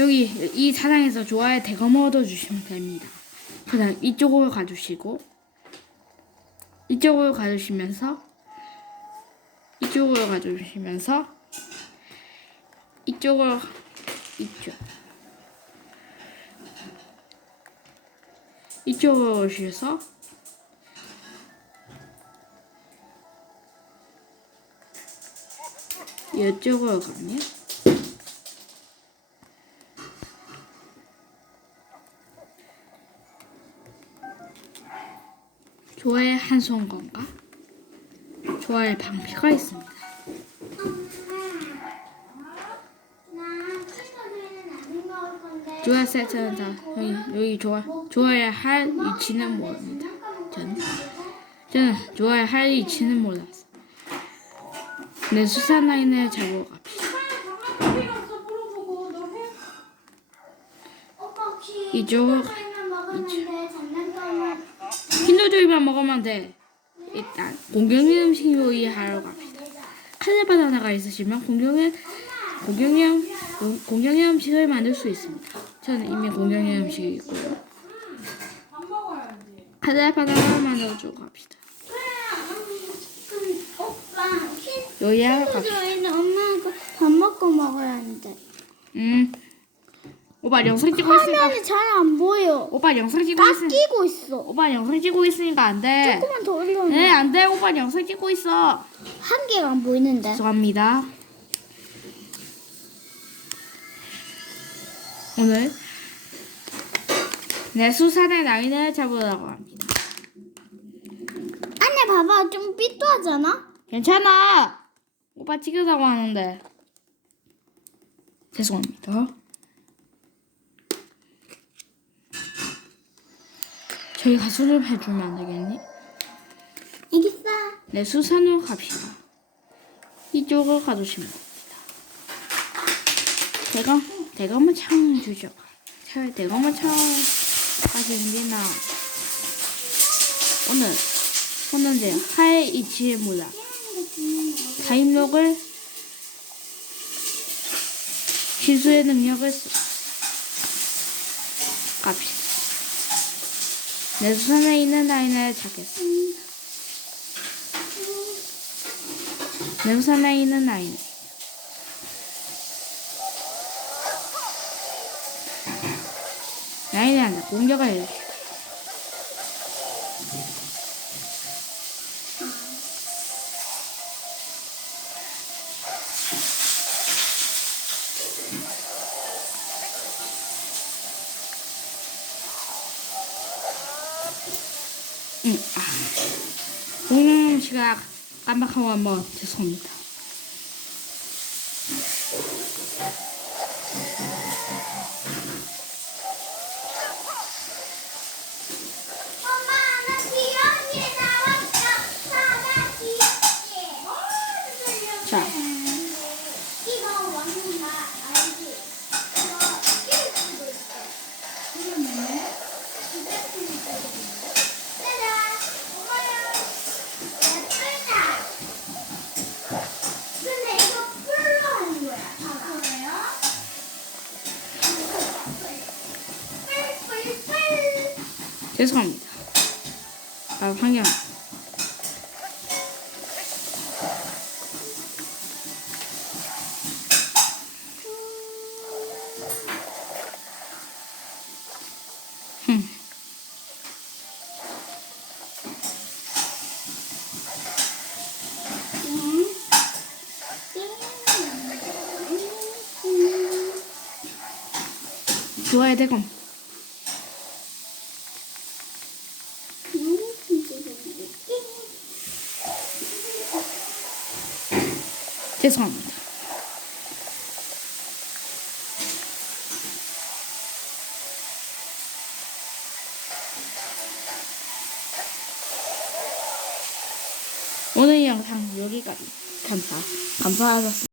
여기 이 사랑에서 좋아요 대검 얻어주시면 됩니다. 그 다음 이쪽으로 가주시고 이쪽으로 가주시면서 이쪽으로 가주시면서 이쪽으로 이쪽 이쪽으로 오셔서 이쪽으로 가면 좋아의 한손 건가? 좋아의 방피가 있습니다. 좋아 세트는 다 여기 여기 좋아 좋아야 할 위치는 모릅니다. 저는 저는 좋아야 할 위치는 몰랐어. 내 수산 라인을 잡으러 갑시다. 이쪽 흰도조이만 먹으면 돼. 일단 공격용 음식 요리하러 갑시다. 카드 바나나가 있으시면 공격용 공격용 공격용 음식을 만들 수 있습니다. 저는 이미 공격용 음식이 있고요. 카드 바나나 만들어주고 갑시다. 요리하러 갑시다. 저희는 엄마가 밥 먹고 먹어야 하는데 음. 오빠 영상 찍고 있으니까 화면이 잘 안 보여 오빠 영상 찍고 다 있으니까 끼고 있어 오빠 영상 찍고 있으니까 안 돼. 조금만 더 올려놔 네, 안 돼. 오빠 영상 찍고 있어. 한 개가 안 보이는데 죄송합니다. 오늘 내 수산의 나이를 잡으려고 합니다. 안에 봐봐 좀 삐뚤하잖아 괜찮아. 오빠 찍으라고 하는데. 죄송합니다. 저희 가수를 해주면 안 되겠니? 알겠어 내 수산으로 갑시다. 이쪽으로 가주시면 됩니다. 대검, 대검은 창 주죠. 차, 대검은 창 가지는데나 오늘 오늘 이제 하의 이치의 무라 타임록을 실수의 능력을 쓰- 갑시다. 내 수산에 있는 아이를 찾겠습니다. 내 수산에 있는 아이는 나이는 공격을 해주시오. 응, 아. 공룡 씨가 깜빡하고 한번 죄송합니다. 엄마 나 기억이 나왔어 사다 기억이 자, 이거 완전 나 알지 이거 끼울 수도 있어 그러네 짜잔 엄마야 예쁘다 근데 이거 풀로 하는 거야 아 그래요? 뿔뿔뿔 죄송합니다. 아, 환경. 흠. 좋아야 되건. 죄송합니다. 오늘 영상 여기까지 감사 감사하셨습니다.